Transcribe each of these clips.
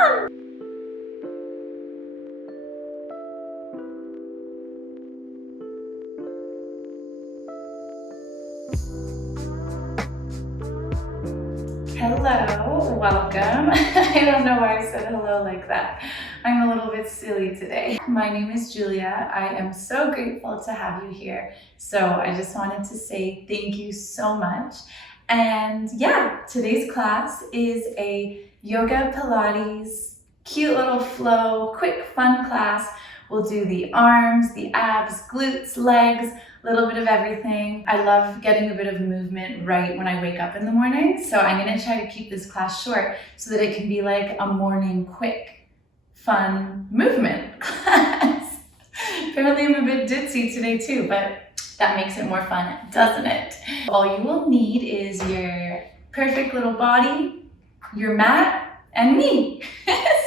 Hello, welcome. I don't know why I said hello like that. I'm a little bit silly today. My name is Julia. I am so grateful to have you here. So I just wanted to say thank you so much. And yeah, today's class is a yoga Pilates, cute little flow, quick fun class. We'll do the arms, the abs, glutes, legs, a little bit of everything. I love getting a bit of movement right when I wake up in the morning. So I'm gonna try to keep this class short so that it can be like a morning quick, fun movement class. Apparently I'm a bit ditzy today too, but that makes it more fun, doesn't it? All you will need is your perfect little body, your mat, and me.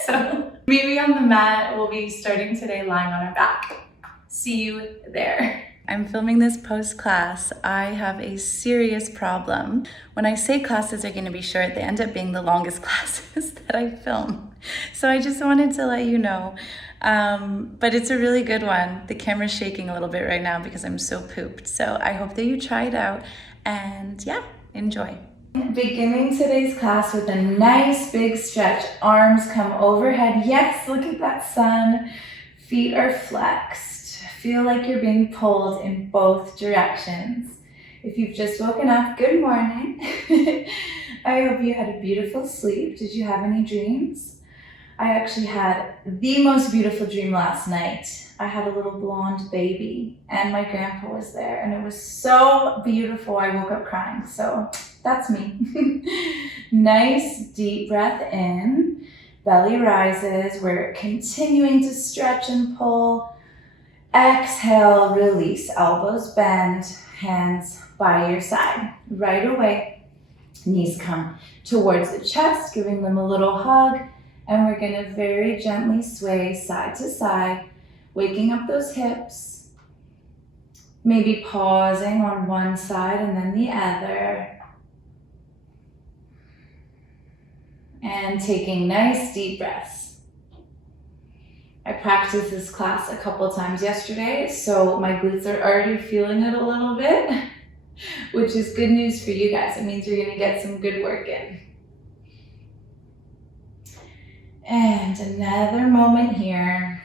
So maybe on the mat, we'll be starting today lying on our back. See you there. I'm filming this post-class. I have a serious problem. When I say classes are gonna be short, they end up being the longest classes that I film. So I just wanted to let you know. But it's a really good one. The camera's shaking a little bit right now because I'm so pooped. So I hope that you try it out and yeah, enjoy. Beginning today's class with a nice big stretch. Arms come overhead. Yes, look at that sun. Feet are flexed. Feel like you're being pulled in both directions. If you've just woken up, good morning. I hope you had a beautiful sleep. Did you have any dreams? I actually had the most beautiful dream last night. I had a little blonde baby and my grandpa was there and it was so beautiful. I woke up crying, so that's me. Nice deep breath in, belly rises. We're continuing to stretch and pull. Exhale, release, elbows bend, hands by your side. Right away, knees come towards the chest, giving them a little hug, and we're gonna very gently sway side to side, waking up those hips, maybe pausing on one side and then the other, and taking nice deep breaths. I practiced this class a couple times yesterday, so my glutes are already feeling it a little bit, which is good news for you guys. It means you're gonna get some good work in. And another moment here,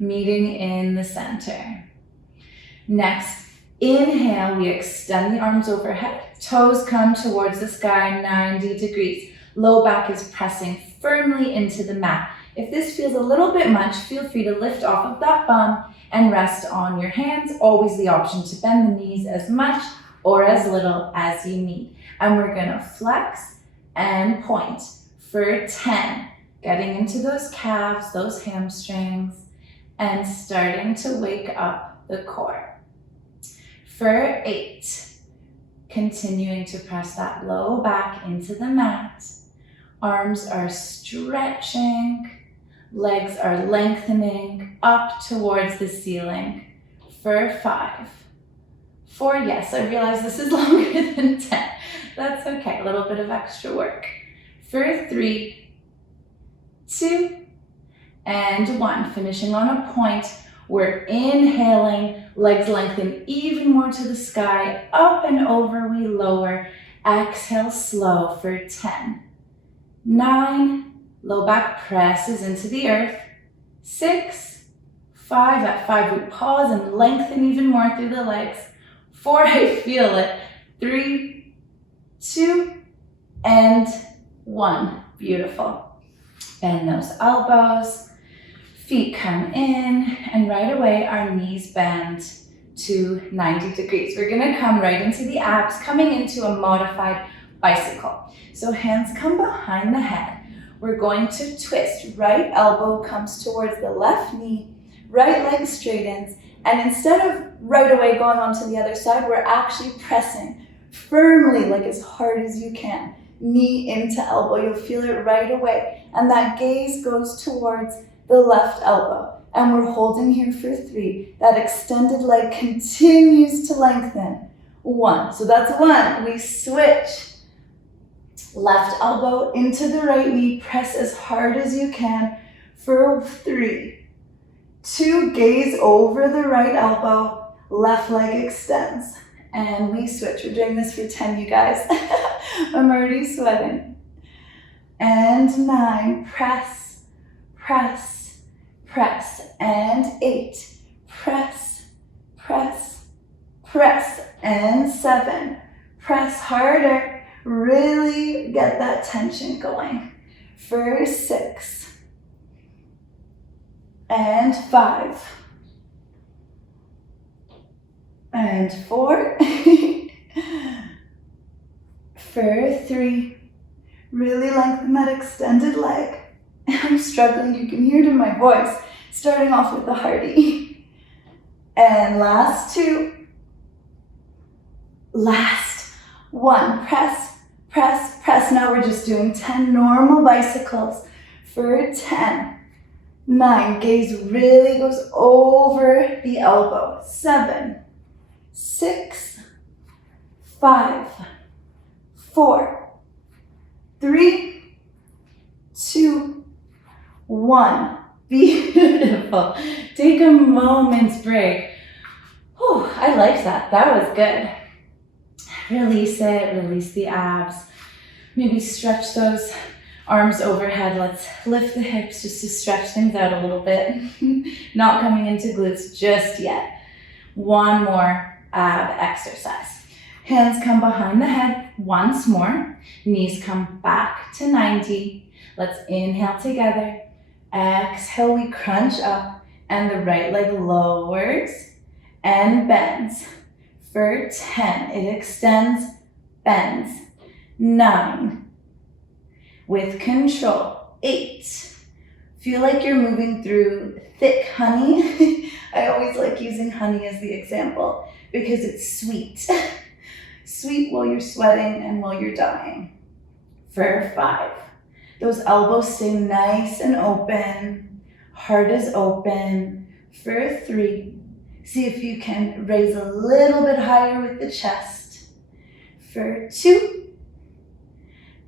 meeting in the center. Next, inhale, we extend the arms overhead, toes come towards the sky, 90 degrees. Low back is pressing firmly into the mat. If this feels a little bit much, feel free to lift off of that bum and rest on your hands. Always the option to bend the knees as much or as little as you need. And we're gonna flex and point for 10. Getting into those calves, those hamstrings, and starting to wake up the core. For 8, continuing to press that low back into the mat. Arms are stretching, legs are lengthening up towards the ceiling. For 5, 4, yes, I realize this is longer than 10. That's okay, a little bit of extra work. For 3, 2, and 1. Finishing on a point, we're inhaling, legs lengthen even more to the sky, up and over, we lower. Exhale slow for 10. 9, low back presses into the earth. 6, 5, at 5 we pause and lengthen even more through the legs. 4, I feel it. 3, 2, and 1. Beautiful. Bend those elbows, feet come in, and right away our knees bend to 90 degrees. We're gonna come right into the abs, coming into a modified bicycle. So hands come behind the head. We're going to twist. Right elbow comes towards the left knee, right leg straightens, and instead of right away going on to the other side, we're actually pressing firmly, like as hard as you can. Knee into elbow, you'll feel it right away. And that gaze goes towards the left elbow. And we're holding here for 3. That extended leg continues to lengthen. 1, so that's 1. We switch. Left elbow into the right knee. Press as hard as you can for 3, 2, gaze over the right elbow. Left leg extends. And we switch. We're doing this for 10, you guys. I'm already sweating. And 9, press, press, press. And 8, press, press, press. And 7, press harder. Really get that tension going. For 6. And 5. And 4. For 3. Really lengthen that extended leg. I'm struggling, you can hear it in my voice. Starting off with the hearty. And last 2. Last 1. Press, press, press. Now we're just doing 10 normal bicycles for 10. 9, gaze really goes over the elbow. 7, 6, 5, 4, 3, 2, 1. Beautiful. Take a moment's break. Whew, I liked that. That was good. Release it, release the abs. Maybe stretch those arms overhead. Let's lift the hips just to stretch things out a little bit. Not coming into glutes just yet. One more ab exercise. Hands come behind the head once more. Knees come back to 90. Let's inhale together. Exhale, we crunch up and the right leg lowers and bends. For 10, it extends, bends. 9, with control. 8, feel like you're moving through thick honey. I always like using honey as the example because it's sweet. Sweet while you're sweating and while you're dying. For 5, those elbows stay nice and open. Heart is open. For 3, see if you can raise a little bit higher with the chest. For 2,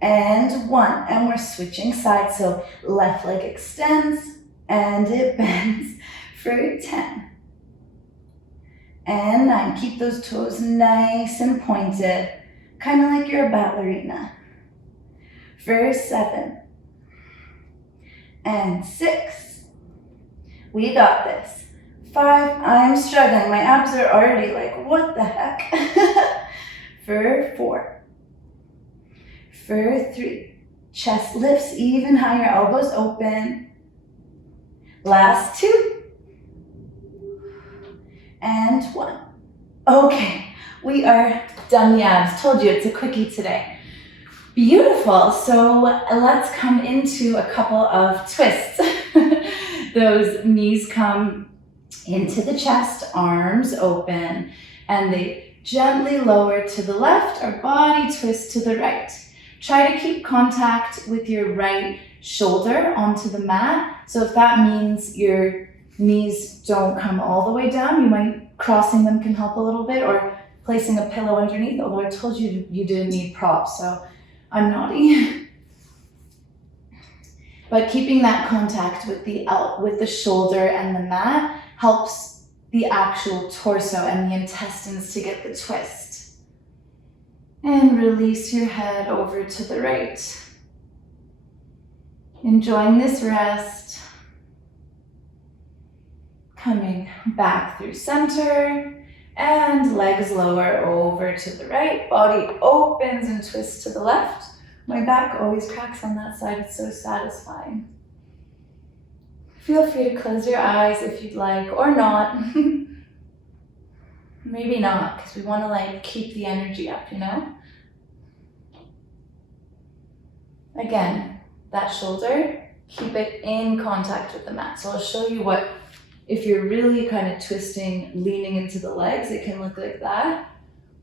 and 1. And we're switching sides, so left leg extends and it bends. For 10. And 9, keep those toes nice and pointed, kind of like you're a ballerina. For 7. And 6. We got this. 5, I'm struggling. My abs are already like, what the heck? For 4. For 3, chest lifts even higher, elbows open. Last 2. And 1. Okay, we are done the abs. Told you it's a quickie today. Beautiful, so let's come into a couple of twists. Those knees come into the chest, arms open, and they gently lower to the left or body twist to the right. Try to keep contact with your right shoulder onto the mat. So if that means your knees don't come all the way down, you might, crossing them can help a little bit, or placing a pillow underneath, although I told you you didn't need props, so I'm naughty. But keeping that contact with the shoulder and the mat helps the actual torso and the intestines to get the twist. And release your head over to the right. Enjoying this rest. Coming back through center and legs lower over to the right. Body opens and twists to the left. My back always cracks on that side. It's so satisfying. Feel free to close your eyes if you'd like, or not. Maybe not, because we want to keep the energy up, you know? Again, that shoulder, keep it in contact with the mat. So I'll show you what, if you're really kind of twisting, leaning into the legs, it can look like that.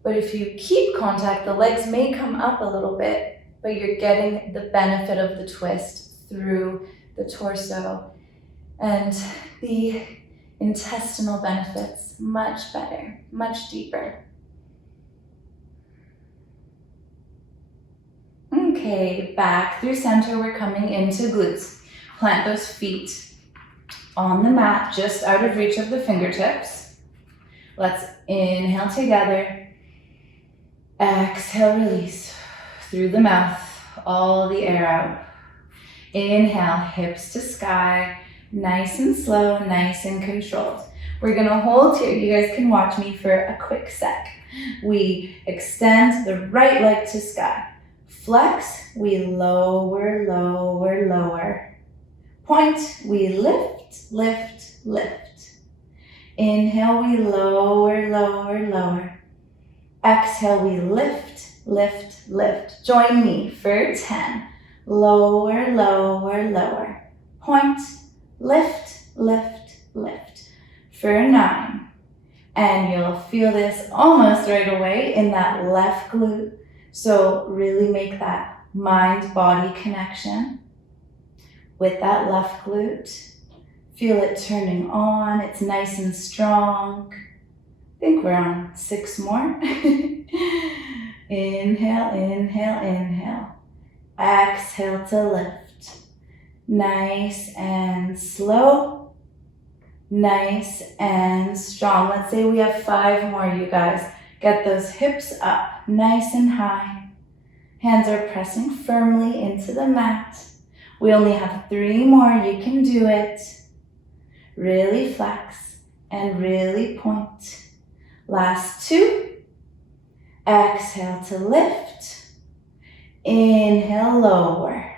But if you keep contact, the legs may come up a little bit, but you're getting the benefit of the twist through the torso. And the intestinal benefits, much better, much deeper. Okay. Okay, back through center, we're coming into glutes. Plant those feet on the mat, just out of reach of the fingertips. Let's inhale together. Exhale, release through the mouth, all the air out. Inhale, hips to sky, nice and slow, nice and controlled. We're gonna hold here. You guys can watch me for a quick sec. We extend the right leg to sky. Flex, we lower, lower, lower. Point, we lift, lift, lift. Inhale, we lower, lower, lower. Exhale, we lift, lift, lift. Join me for 10. Lower, lower, lower. Point, lift, lift, lift. For 9. And you'll feel this almost right away in that left glute. So really make that mind-body connection with that left glute. Feel it turning on. It's nice and strong. I think we're on 6 more. Inhale, inhale, inhale. Exhale to lift. Nice and slow. Nice and strong. Let's say we have 5 more, you guys. Get those hips up, nice and high. Hands are pressing firmly into the mat. We only have 3 more. You can do it. Really flex and really point. Last 2. Exhale to lift. Inhale, lower.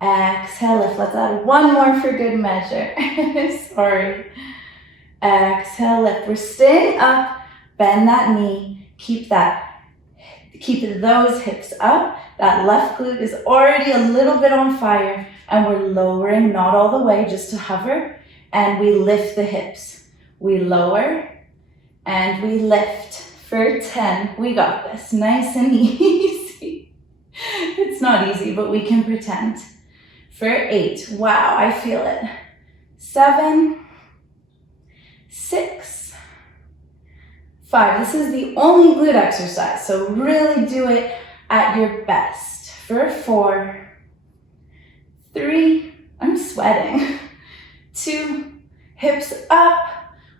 Exhale, lift. Let's add 1 more for good measure. Sorry. Exhale, lift. We're staying up. Bend that knee. Keep those hips up. That left glute is already a little bit on fire, and we're lowering, not all the way, just to hover, and we lift the hips. We lower and we lift. For 10, we got this. Nice and easy. It's not easy, but we can pretend. For 8, wow, I feel it. 7, 6, 5. This is the only glute exercise, so really do it at your best. For 4, 3, I'm sweating. 2, hips up.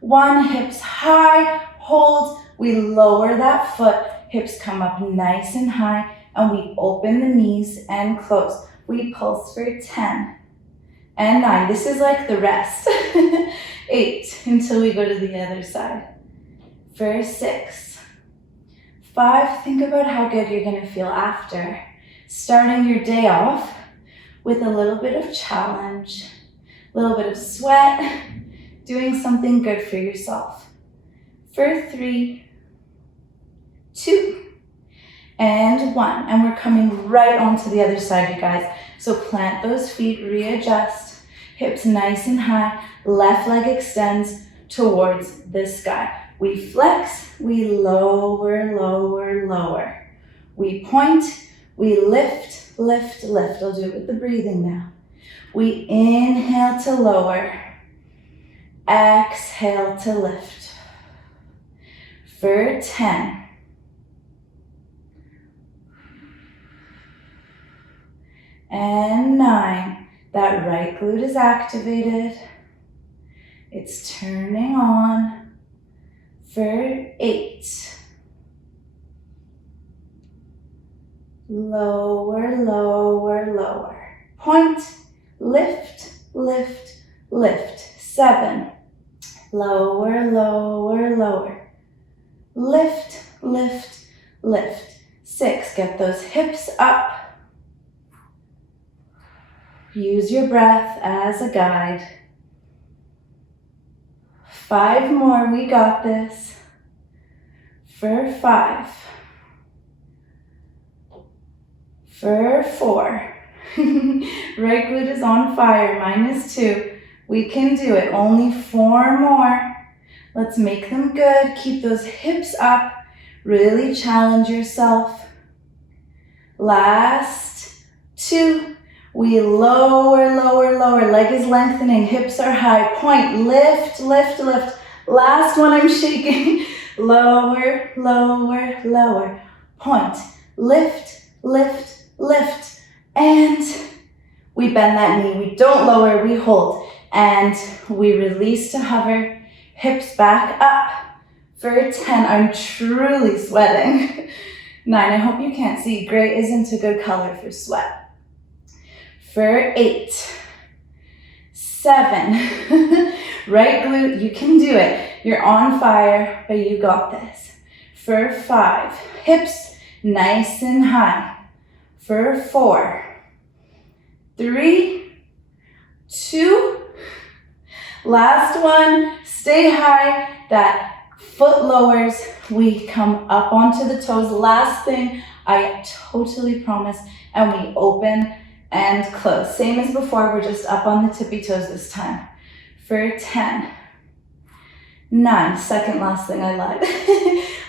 1, hips high. Hold. We lower that foot, hips come up nice and high, and we open the knees and close. We pulse for 10 and 9. This is like the rest. 8 until we go to the other side. For 6, 5, think about how good you're gonna feel after. Starting your day off with a little bit of challenge, a little bit of sweat, doing something good for yourself. For 3, 2, and 1. And we're coming right onto the other side, you guys. So plant those feet, readjust, hips nice and high, left leg extends towards the sky. We flex, we lower, lower, lower. We point, we lift, lift, lift. I'll do it with the breathing now. We inhale to lower, exhale to lift. For 10. And 9, that right glute is activated. It's turning on. For 8. Lower, lower, lower. Point, lift, lift, lift. 7. Lower, lower, lower. Lift, lift, lift. 6, get those hips up. Use your breath as a guide. 5 more, we got this. For 5. For 4. Right glute is on fire, -2. We can do it, only 4 more. Let's make them good. Keep those hips up. Really challenge yourself. Last 2. We lower, lower, lower. Leg is lengthening, hips are high. Point, lift, lift, lift. Last one, I'm shaking. Lower, lower, lower. Point, lift, lift, lift, and we bend that knee. We don't lower, we hold, and we release to hover, hips back up. For 10, I'm truly sweating. 9, I hope you can't see. Gray isn't a good color for sweat. For 8, 7, right glute, you can do it. You're on fire, but you got this. For 5, hips nice and high. For 4, 3, 2, last one, stay high. That foot lowers, we come up onto the toes. Last thing, I totally promise, and we open and close. Same as before, we're just up on the tippy toes this time. For 10, 9, second last thing, I lied.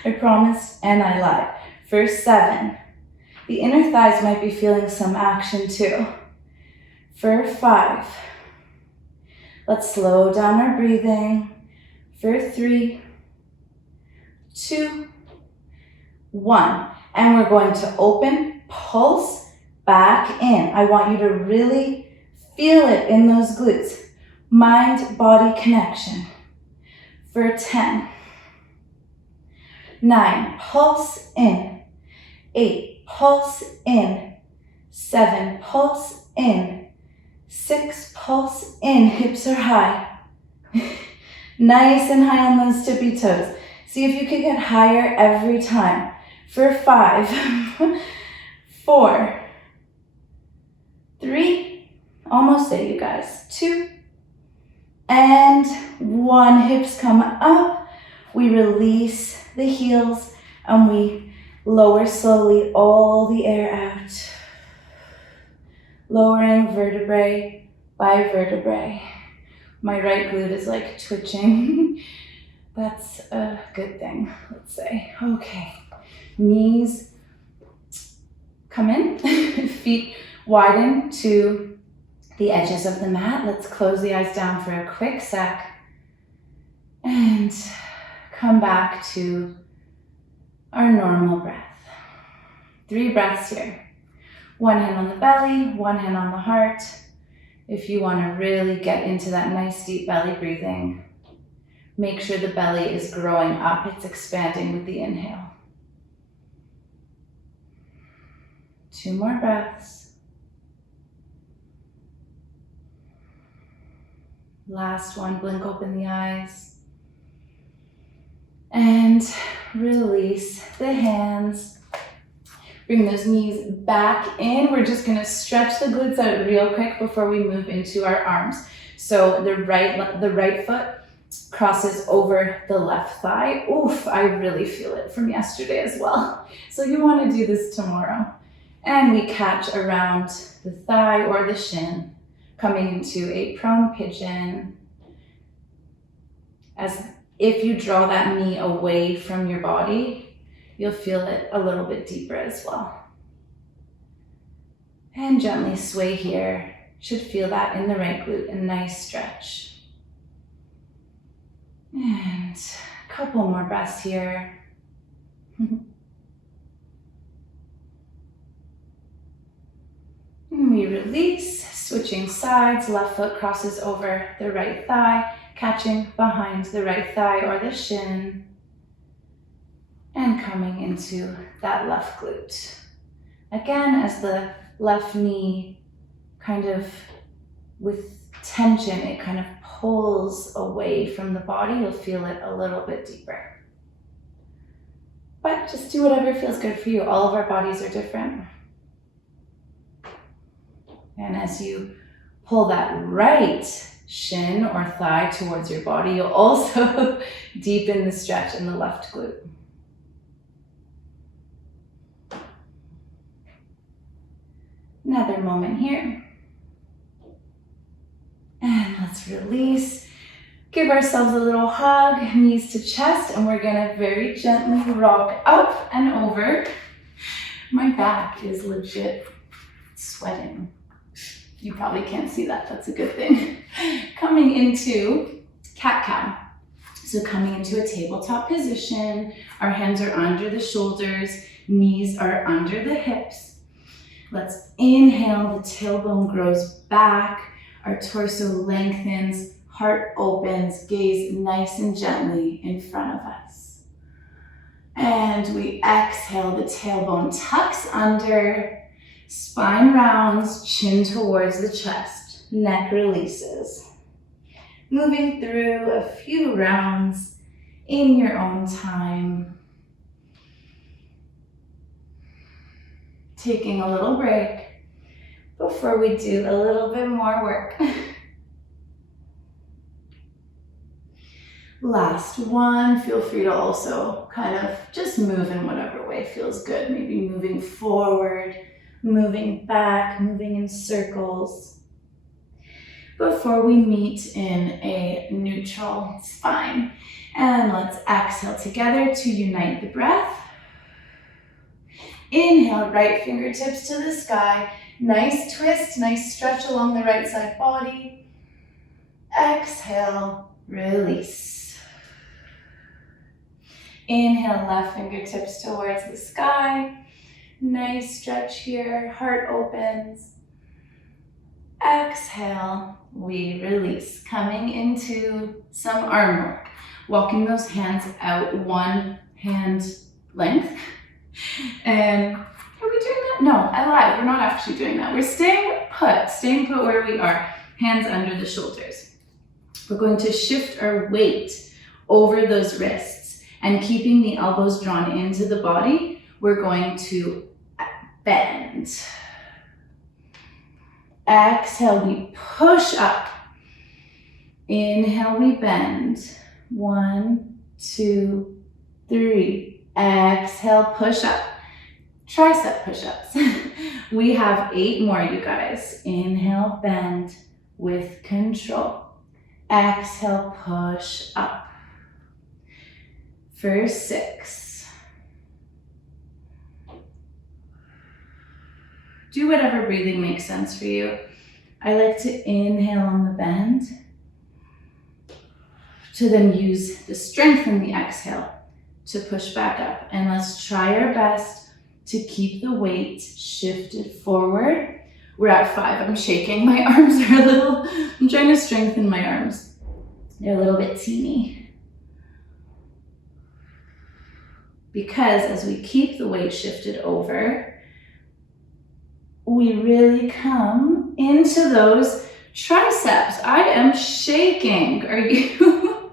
I promised and I lied. For 7, the inner thighs might be feeling some action too. For 5, let's slow down our breathing. For 3, 2, 1, and we're going to open, pulse back in. I want you to really feel it in those glutes. Mind-body connection. For 10, 9, pulse in. 8, pulse in. 7, pulse in. 6, pulse in. Hips are high. Nice and high on those tippy toes. See if you can get higher every time. For 5, 4, 3, almost there, you guys. 2, and 1. Hips come up. We release the heels and we lower slowly all the air out. Lowering vertebrae by vertebrae. My right glute is like twitching. That's a good thing, let's say. Okay, knees come in, feet widen to the edges of the mat. Let's close the eyes down for a quick sec and come back to our normal breath. 3 breaths here. 1 hand on the belly, 1 hand on the heart. If you want to really get into that nice deep belly breathing, make sure the belly is growing up, it's expanding with the inhale. 2 more breaths. Last one, blink open the eyes. And release the hands. Bring those knees back in. We're just gonna stretch the glutes out real quick before we move into our arms. So the right foot crosses over the left thigh. Oof, I really feel it from yesterday as well. So you want to do this tomorrow. And we catch around the thigh or the shin, coming into a prone pigeon. As if you draw that knee away from your body, you'll feel it a little bit deeper as well. And gently sway here. Should feel that in the right glute, a nice stretch. And a couple more breaths here. And we release, switching sides. Left foot crosses over the right thigh, catching behind the right thigh or the shin. And coming into that left glute. Again, as the left knee kind of with tension, it kind of pulls away from the body. You'll feel it a little bit deeper. But just do whatever feels good for you. All of our bodies are different. And as you pull that right shin or thigh towards your body, you'll also deepen the stretch in the left glute. Another moment here. And let's release. Give ourselves a little hug, knees to chest, and we're gonna very gently rock up and over. My back is legit sweating. You probably can't see that, that's a good thing. Coming into cat-cow. So coming into a tabletop position, our hands are under the shoulders, knees are under the hips. Let's inhale, the tailbone grows back, our torso lengthens, heart opens, gaze nice and gently in front of us. And we exhale, the tailbone tucks under, spine rounds, chin towards the chest, neck releases. Moving through a few rounds in your own time. Taking a little break before we do a little bit more work. Last one, feel free to also kind of just move in whatever way feels good. Maybe moving forward, moving back, moving in circles. Before we meet in a neutral spine. And let's exhale together to unite the breath. Inhale, right fingertips to the sky. Nice twist, nice stretch along the right side body. Exhale, release. Inhale, left fingertips towards the sky. Nice stretch here, heart opens. Exhale, we release. Coming into some arm work. Walking those hands out one hand length. And are we doing that? No, I lied. We're not actually doing that. We're staying put where we are. Hands under the shoulders. We're going to shift our weight over those wrists. And keeping the elbows drawn into the body, we're going to bend. Exhale, we push up. Inhale, we bend. 1, 2, 3. Exhale, push up. Tricep push-ups. We have 8 more, you guys. Inhale, bend with control. Exhale, push up. For 6. Do whatever breathing makes sense for you. I like to inhale on the bend to then use the strength in the exhale to push back up. And let's try our best to keep the weight shifted forward. We're at 5. I'm shaking. My arms are a little, I'm trying to strengthen my arms. They're a little bit teeny. Because as we keep the weight shifted over, we really come into those triceps. I am shaking. Are you?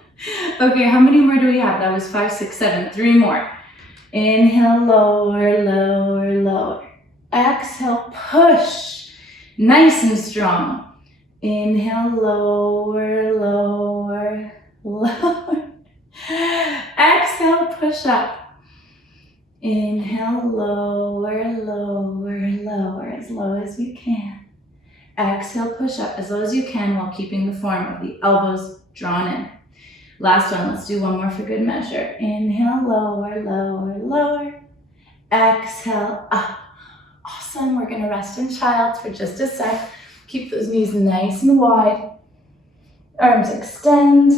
Okay, how many more do we have? That was 5, 6, 7. 3 more. Inhale, lower, lower, lower. Exhale, push. Nice and strong. Inhale, lower, lower, lower. Exhale, push up. Inhale, lower, lower, lower, as low as you can. Exhale, push up as low as you can while keeping the form of the elbows drawn in. Last one, let's do one more for good measure. Inhale, lower, lower, lower. Exhale, up. Awesome, we're gonna rest in child's for just a sec. Keep those knees nice and wide. Arms extend.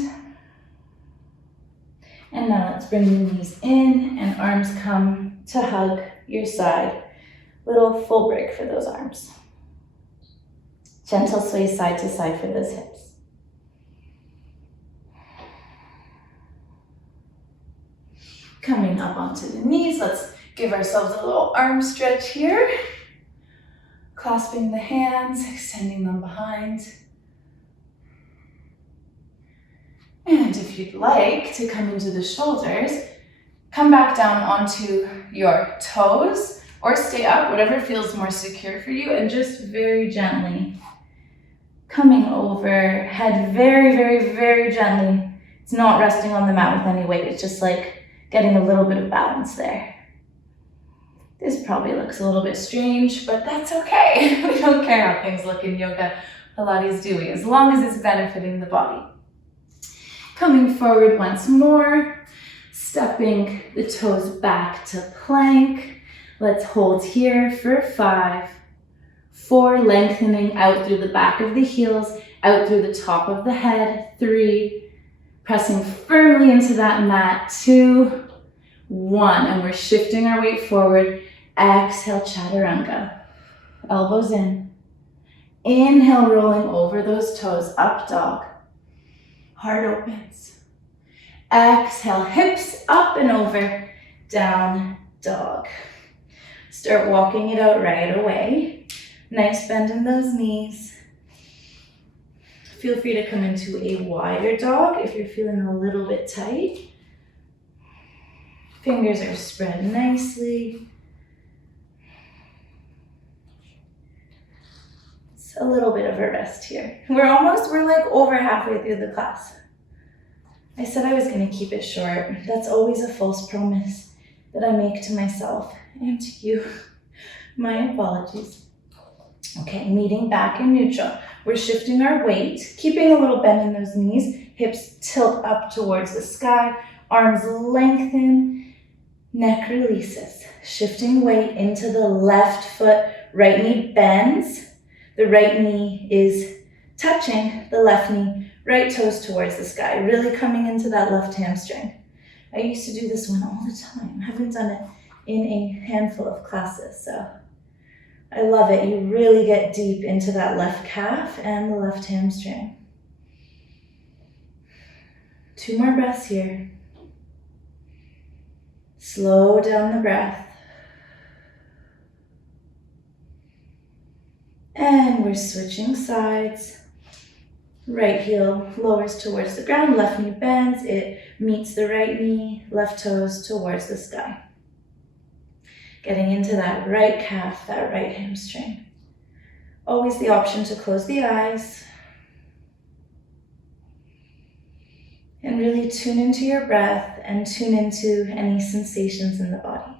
And now let's bring the knees in and arms come to hug your side. Little full break for those arms. Gentle sway side to side for those hips. Coming up onto the knees, let's give ourselves a little arm stretch here. Clasping the hands, extending them behind. And if you'd like to come into the shoulders, come back down onto your toes or stay up, whatever feels more secure for you, and just very gently coming over, head very, very, very gently. It's not resting on the mat with any weight, it's just like getting a little bit of balance there. This probably looks a little bit strange, but that's okay. We don't care how things look in yoga, Pilates, do we? As long as it's benefiting the body. Coming forward once more, stepping the toes back to plank. Let's hold here for 5, 4, lengthening out through the back of the heels, out through the top of the head. 3, pressing firmly into that mat. 2, 1, and we're shifting our weight forward. Exhale, chaturanga. Elbows in. Inhale, rolling over those toes, up dog. Heart opens. Exhale, hips up and over, down dog. Start walking it out right away. Nice bend in those knees. Feel free to come into a wider dog if you're feeling a little bit tight. Fingers are spread nicely. It's a little bit of a rest here. We're like over halfway through the class. I said I was going to keep it short. That's always a false promise that I make to myself and to you. My apologies. Okay, meeting back in neutral. We're shifting our weight, keeping a little bend in those knees, hips tilt up towards the sky, arms lengthen, neck releases. Shifting weight into the left foot, right knee bends. The right knee is touching the left knee, right toes towards the sky, really coming into that left hamstring. I used to do this one all the time. I haven't done it in a handful of classes, so I love it. You really get deep into that left calf and the left hamstring. 2 more breaths here. Slow down the breath. And we're switching sides. Right heel lowers towards the ground, left knee bends, it meets the right knee, left toes towards the sky. Getting into that right calf, that right hamstring. Always the option to close the eyes. And really tune into your breath and tune into any sensations in the body.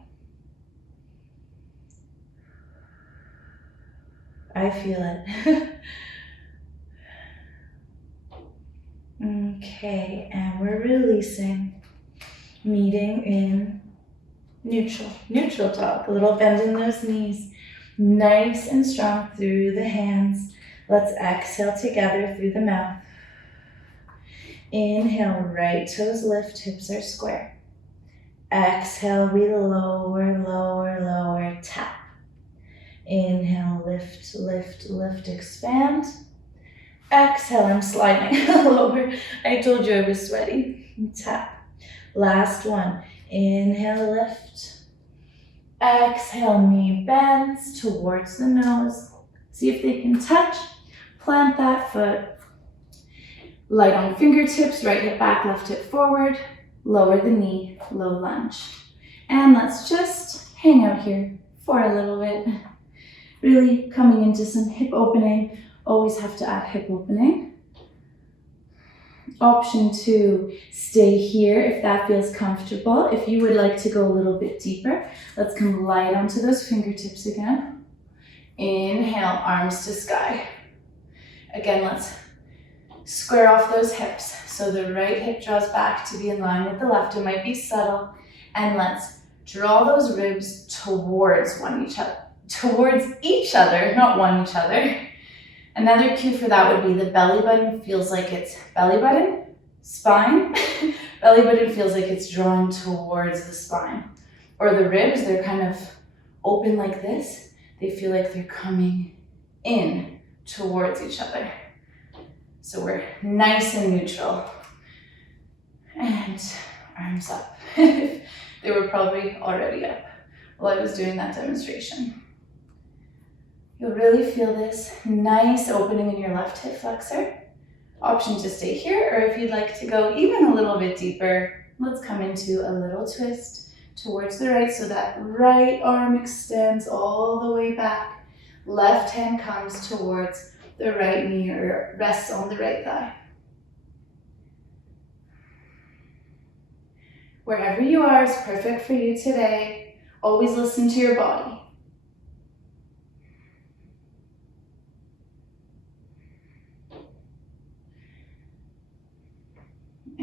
I feel it. Okay, and we're releasing. Meeting in neutral dog. A little bend in those knees. Nice and strong through the hands. Let's exhale together through the mouth. Inhale, right toes lift, hips are square. Exhale, we lower, tap. Inhale, lift, expand. Exhale, I'm sliding lower. I told you I was sweaty. Tap. Last one. Inhale, lift. Exhale, knee bends towards the nose. See if they can touch. Plant that foot. Light on fingertips, right hip back, left hip forward. Lower the knee, low lunge. And let's just hang out here for a little bit. Really coming into some hip opening. Always have to add hip opening. Option 2, stay here if that feels comfortable. If you would like to go a little bit deeper, let's come light onto those fingertips again. Inhale, arms to sky. Again, let's square off those hips. So the right hip draws back to be in line with the left. It might be subtle. And let's draw those ribs towards each other, not one each other. Another cue for that would be the belly button feels like it's belly button, spine. Belly button feels like it's drawn towards the spine. Or the ribs, they're kind of open like this. They feel like they're coming in towards each other. So we're nice and neutral. And arms up. They were probably already up while I was doing that demonstration. You'll really feel this nice opening in your left hip flexor. Option to stay here, or if you'd like to go even a little bit deeper, let's come into a little twist towards the right so that right arm extends all the way back. Left hand comes towards the right knee or rests on the right thigh. Wherever you are is perfect for you today. Always listen to your body.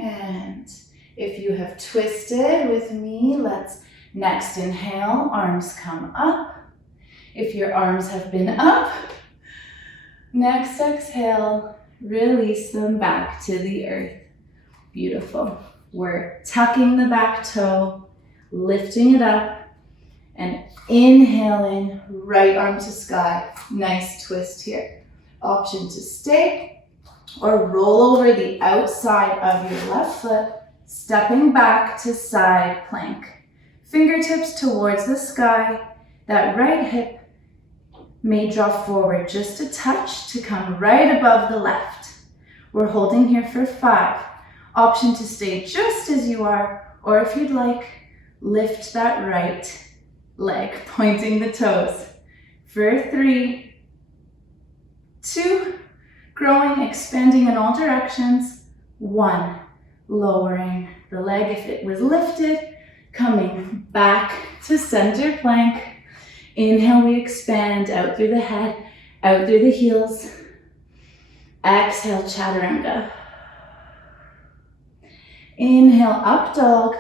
And if you have twisted with me, let's next inhale, arms come up. If your arms have been up, next exhale, release them back to the earth. Beautiful. We're tucking the back toe, lifting it up, And inhale in, right arm to sky. Nice twist here. Option to stay or roll over the outside of your left foot, stepping back to side plank. Fingertips towards the sky. That right hip may draw forward just a touch to come right above the left. We're holding here for 5. Option to stay just as you are, or if you'd like, lift that right leg, pointing the toes. For 3, 2, growing, expanding in all directions. 1, lowering the leg if it was lifted, coming back to center plank. Inhale, we expand out through the head, out through the heels. Exhale, chaturanga. Inhale, up dog.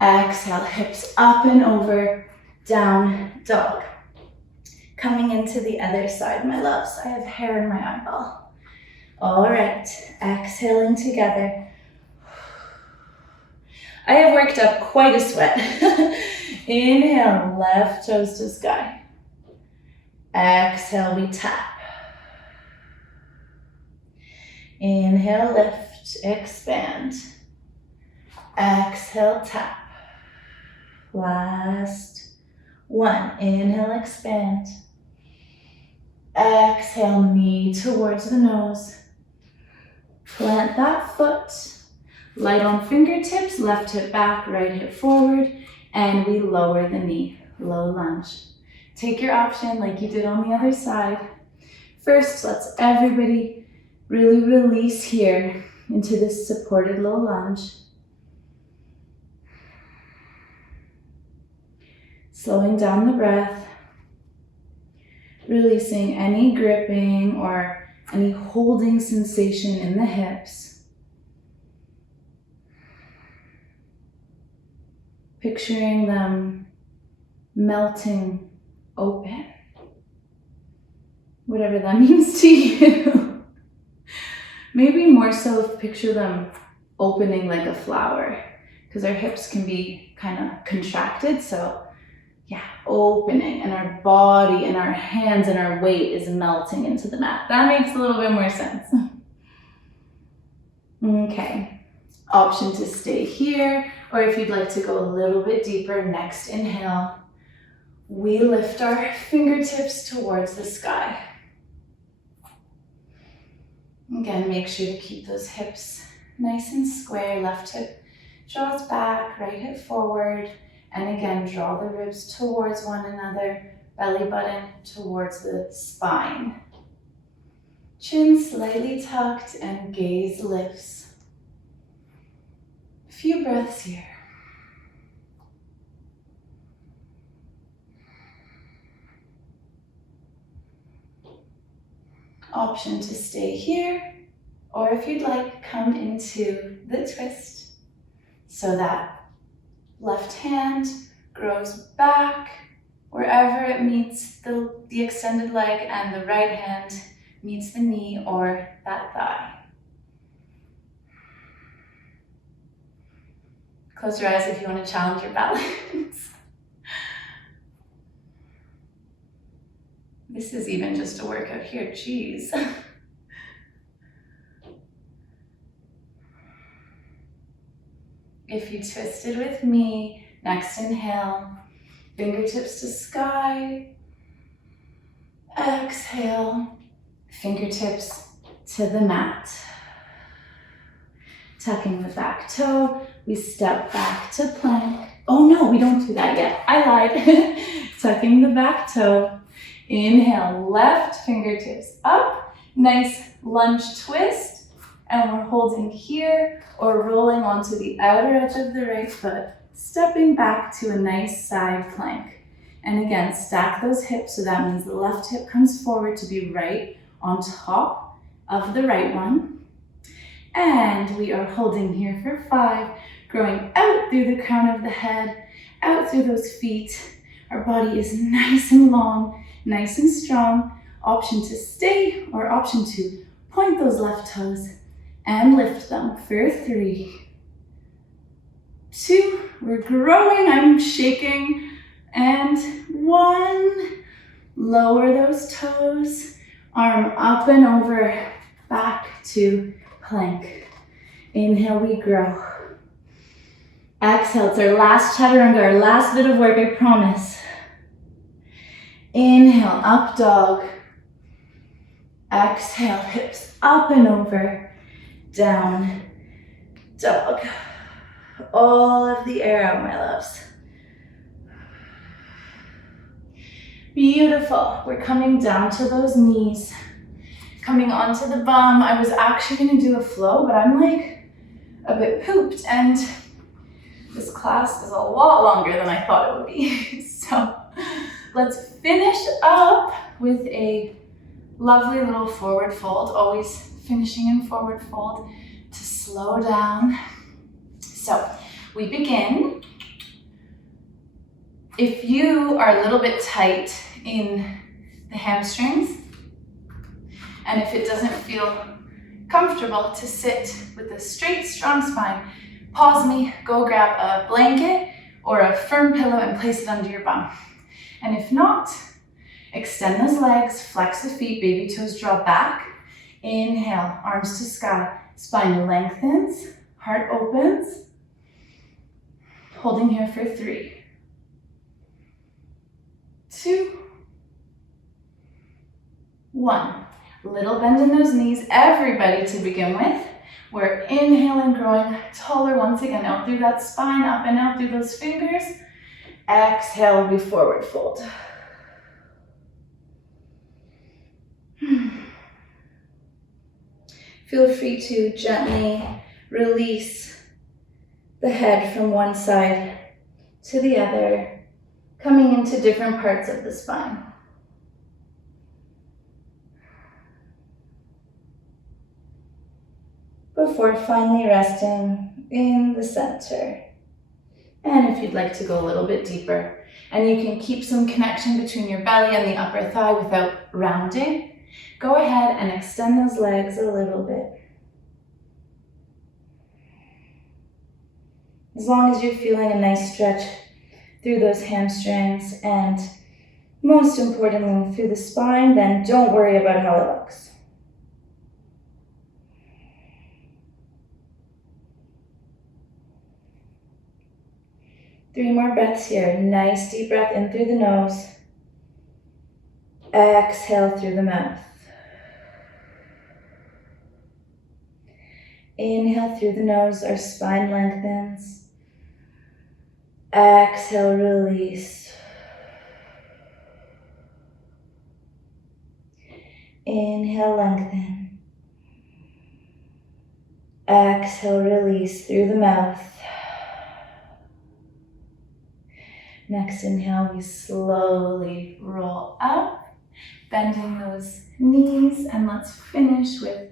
Exhale, hips up and over, down dog. Coming into the other side, my loves. I have hair in my eyeball. All right, exhaling together. I have worked up quite a sweat. Inhale, left toes to sky. Exhale, we tap. Inhale, lift, expand. Exhale, tap. Last 1. Inhale, expand. Exhale, knee towards the nose. Plant that foot. Light on fingertips, left hip back, right hip forward, and we lower the knee, low lunge. Take your option like you did on the other side. First, let's everybody really release here into this supported low lunge. Slowing down the breath, releasing any gripping or any holding sensation in the hips. Picturing them melting open, whatever that means to you. Maybe more so picture them opening like a flower, because our hips can be kind of contracted, so yeah, opening, and our body and our hands and our weight is melting into the mat. That makes a little bit more sense. Okay, option to stay here, or if you'd like to go a little bit deeper, next inhale, we lift our fingertips towards the sky. Again, make sure to keep those hips nice and square. Left hip draws back, right hip forward. And again, draw the ribs towards one another, belly button towards the spine. Chin slightly tucked and gaze lifts. A few breaths here. Option to stay here, or if you'd like, come into the twist so that left hand grows back wherever it meets the extended leg, and the right hand meets the knee or that thigh. Close your eyes if you want to challenge your balance. This is even just a workout here, geez. If you twisted with me, next inhale, fingertips to sky. Exhale, fingertips to the mat. Tucking the back toe, we step back to plank. Oh no, we don't do that yet. I lied. Tucking the back toe. Inhale, left fingertips up. Nice lunge twist. And we're holding here or rolling onto the outer edge of the right foot, stepping back to a nice side plank. And again, stack those hips, so that means the left hip comes forward to be right on top of the right one. And we are holding here for 5, growing out through the crown of the head, out through those feet. Our body is nice and long, nice and strong. Option to stay or option to point those left toes and lift them for 3, 2, we're growing, I'm shaking, and 1. Lower those toes, arm up and over, back to plank. Inhale, we grow. Exhale, it's our last chaturanga, our last bit of work, I promise. Inhale, up dog. Exhale, hips up and over, down, dog. All of the air out, my loves. Beautiful. We're coming down to those knees, coming onto the bum. I was actually going to do a flow, but I'm like a bit pooped, and this class is a lot longer than I thought it would be. So let's finish up with a lovely little forward fold, always finishing in forward fold to slow down. So we begin. If you are a little bit tight in the hamstrings, and if it doesn't feel comfortable to sit with a straight, strong spine, pause me, go grab a blanket or a firm pillow and place it under your bum. And if not, extend those legs, flex the feet, baby toes draw back. Inhale, arms to sky, spine lengthens, heart opens. Holding here for 3, 2, 1. Little bend in those knees, everybody to begin with. We're inhaling, growing taller once again, out through that spine, up and out through those fingers. Exhale, we forward fold. Feel free to gently release the head from one side to the other, coming into different parts of the spine. Before finally resting in the center. And if you'd like to go a little bit deeper, and you can keep some connection between your belly and the upper thigh without rounding, go ahead and extend those legs a little bit. As long as you're feeling a nice stretch through those hamstrings and most importantly through the spine, then don't worry about how it looks. Three more breaths here. Nice deep breath in through the nose. Exhale through the mouth. Inhale through the nose, our spine lengthens. Exhale, release. Inhale, lengthen. Exhale, release through the mouth. Next inhale, we slowly roll up, bending those knees, and let's finish with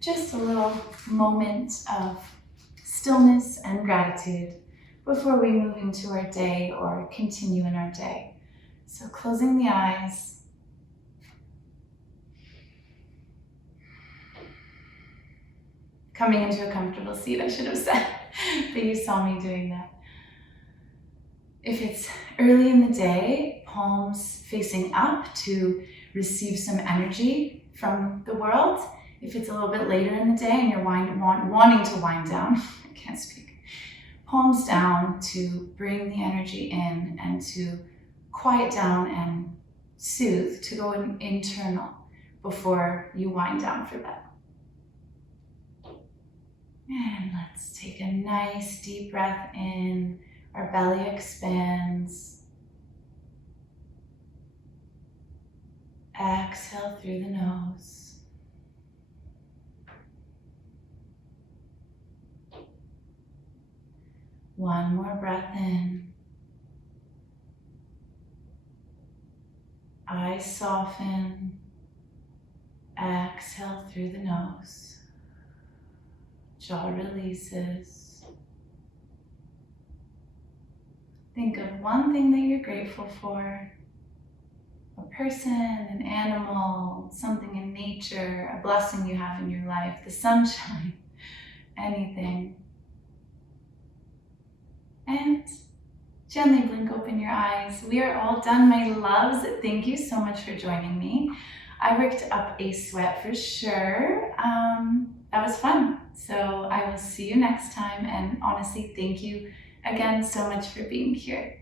just a little moment of stillness and gratitude before we move into our day or continue in our day. So closing the eyes. Coming into a comfortable seat, I should have said, but you saw me doing that. If it's early in the day, palms facing up to receive some energy from the world. If it's a little bit later in the day and you're wanting to wind down, I can't speak, palms down to bring the energy in and to quiet down and soothe, to go internal before you wind down for bed. And let's take a nice deep breath in. Our belly expands. Exhale through the nose. One more breath in. Eyes soften. Exhale through the nose. Jaw releases. Think of one thing that you're grateful for. A person, an animal, something in nature, a blessing you have in your life, the sunshine, anything. And gently blink open your eyes. We are all done, my loves. Thank you so much for joining me. I worked up a sweat for sure. That was fun. So I will see you next time. And honestly, thank you again so much for being here.